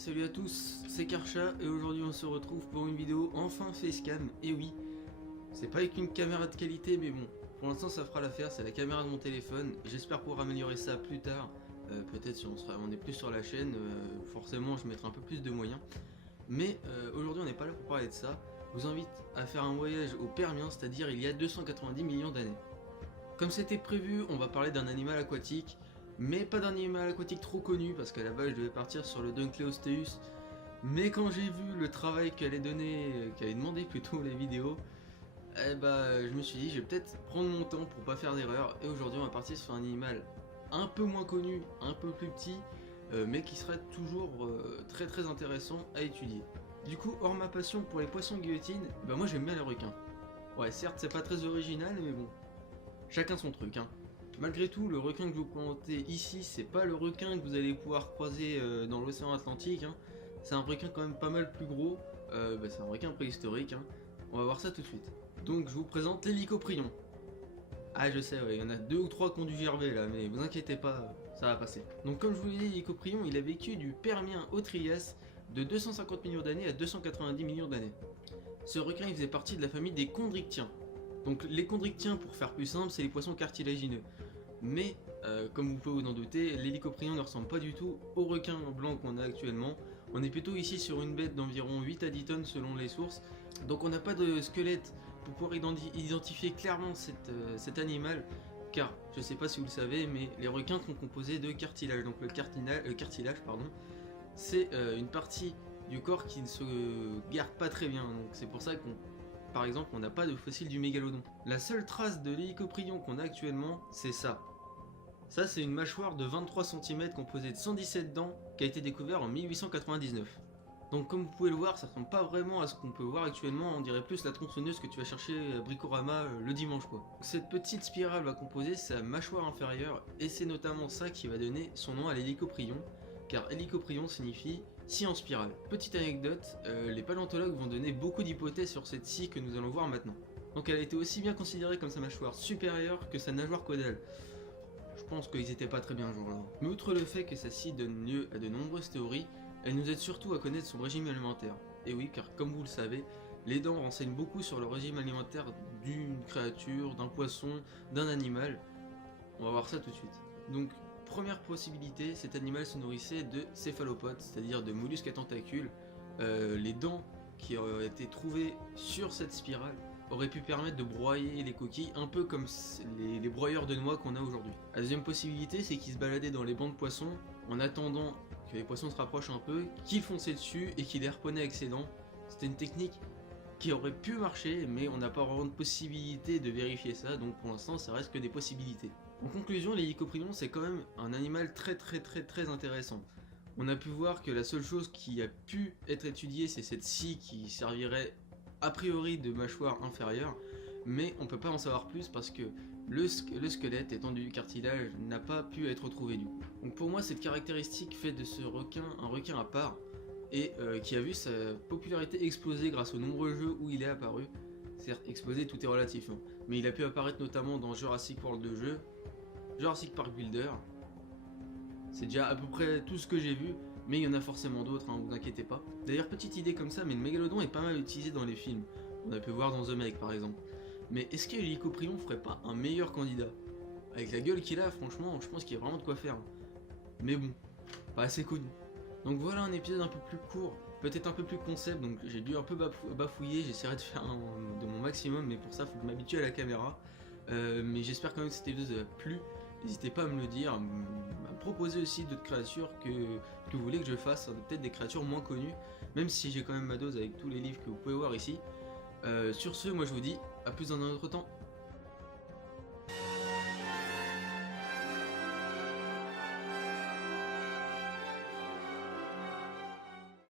salut à tous, c'est Karcha et aujourd'hui on se retrouve pour une vidéo enfin facecam. Et oui, c'est pas avec une caméra de qualité mais bon, pour l'instant ça fera l'affaire, c'est la caméra de mon téléphone. J'espère pouvoir améliorer ça plus tard, peut-être si on est plus sur la chaîne, forcément je mettrai un peu plus de moyens. Mais aujourd'hui on n'est pas là pour parler de ça, je vous invite à faire un voyage au Permien, c'est-à-dire il y a 290 millions d'années. Comme c'était prévu, on va parler d'un animal aquatique, mais pas d'un animal aquatique trop connu, parce qu'à la base je devais partir sur le Dunkleosteus, mais quand j'ai vu le travail qu'allait demander plutôt les vidéos, eh bah, je me suis dit je vais peut-être prendre mon temps pour pas faire d'erreur, et aujourd'hui on va partir sur un animal un peu moins connu, un peu plus petit, mais qui sera toujours très très intéressant à étudier. Du coup, hors ma passion pour les poissons guillotines, bah moi j'aime bien les requins. Ouais, certes c'est pas très original, mais bon, chacun son truc, hein. Malgré tout, le requin que je vous présentez ici, c'est pas le requin que vous allez pouvoir croiser dans l'océan Atlantique, hein. C'est un requin quand même pas mal plus gros, c'est un requin préhistorique, hein. On va voir ça tout de suite. Donc je vous présente l'hélicoprion. Ah je sais, ouais, il y en a 2 ou 3 qui ont dû gerber là, mais vous inquiétez pas, ça va passer. Donc comme je vous l'ai dit, l'hélicoprion, il a vécu du Permien au Trias de 250 millions d'années à 290 millions d'années. Ce requin, il faisait partie de la famille des chondrichthyens. Donc les chondrichthyens, pour faire plus simple, c'est les poissons cartilagineux. Mais, comme vous pouvez vous en douter, l'hélicoprion ne ressemble pas du tout au requin blanc qu'on a actuellement. On est plutôt ici sur une bête d'environ 8 à 10 tonnes selon les sources. Donc on n'a pas de squelette pour pouvoir identifier clairement cet animal. Car, je sais pas si vous le savez, mais les requins sont composés de cartilage. Donc le cartilage, pardon, c'est une partie du corps qui ne se garde pas très bien. Donc c'est pour ça qu'on, par exemple, on n'a pas de fossile du mégalodon. La seule trace de l'hélicoprion qu'on a actuellement, c'est ça. Ça, c'est une mâchoire de 23 cm composée de 117 dents qui a été découverte en 1899. Donc comme vous pouvez le voir, ça ressemble pas vraiment à ce qu'on peut voir actuellement, on dirait plus la tronçonneuse que tu vas chercher à Bricorama le dimanche quoi. Cette petite spirale va composer sa mâchoire inférieure et c'est notamment ça qui va donner son nom à l'hélicoprion, car hélicoprion signifie scie en spirale. Petite anecdote, les paléontologues vont donner beaucoup d'hypothèses sur cette scie que nous allons voir maintenant. Donc elle a été aussi bien considérée comme sa mâchoire supérieure que sa nageoire caudale. Je pense qu'ils étaient pas très bien ce jour-là. Mais outre le fait que sa scie donne lieu à de nombreuses théories, elle nous aide surtout à connaître son régime alimentaire. Et oui, car comme vous le savez, les dents renseignent beaucoup sur le régime alimentaire d'une créature, d'un poisson, d'un animal. On va voir ça tout de suite. Donc, première possibilité, cet animal se nourrissait de céphalopodes, c'est-à-dire de mollusques à tentacules. Les dents qui auraient été trouvées sur cette spirale auraient pu permettre de broyer les coquilles, un peu comme les broyeurs de noix qu'on a aujourd'hui. La deuxième possibilité, c'est qu'ils se baladaient dans les bancs de poissons en attendant que les poissons se rapprochent un peu, qu'ils fonçaient dessus et qu'ils les reprenaient avec ses dents. C'était une technique qui aurait pu marcher, mais on n'a pas vraiment de possibilité de vérifier ça, donc pour l'instant ça reste que des possibilités. En conclusion, l'hélicoprion c'est quand même un animal très intéressant. On a pu voir que la seule chose qui a pu être étudiée c'est cette scie qui servirait a priori de mâchoire inférieure, mais on peut pas en savoir plus parce que le squelette étant du cartilage n'a pas pu être retrouvé du coup. Donc pour moi cette caractéristique fait de ce requin un requin à part, et qui a vu sa popularité exploser grâce aux nombreux jeux où il est apparu. Certes, exploser tout est relatif, hein, mais il a pu apparaître notamment dans Jurassic World 2, Jurassic Park Builder. C'est déjà à peu près tout ce que j'ai vu, mais il y en a forcément d'autres, hein, vous inquiétez pas. D'ailleurs, petite idée comme ça, mais le mégalodon est pas mal utilisé dans les films. On a pu voir dans The Meg par exemple. Mais est-ce que l'hélicoprion ferait pas un meilleur candidat? Avec la gueule qu'il a, franchement, je pense qu'il y a vraiment de quoi faire. Mais bon, pas assez connu. Donc voilà un épisode un peu plus court, peut-être un peu plus concept, donc j'ai dû un peu bafouiller, j'essaierai de faire de mon maximum, mais pour ça il faut que je m'habitue à la caméra. Mais j'espère quand même que cet épisode vous a plu, n'hésitez pas à me le dire, à me proposer aussi d'autres créatures que vous voulez que je fasse, peut-être des créatures moins connues, même si j'ai quand même ma dose avec tous les livres que vous pouvez voir ici. Sur ce, moi je vous dis à plus dans un autre temps.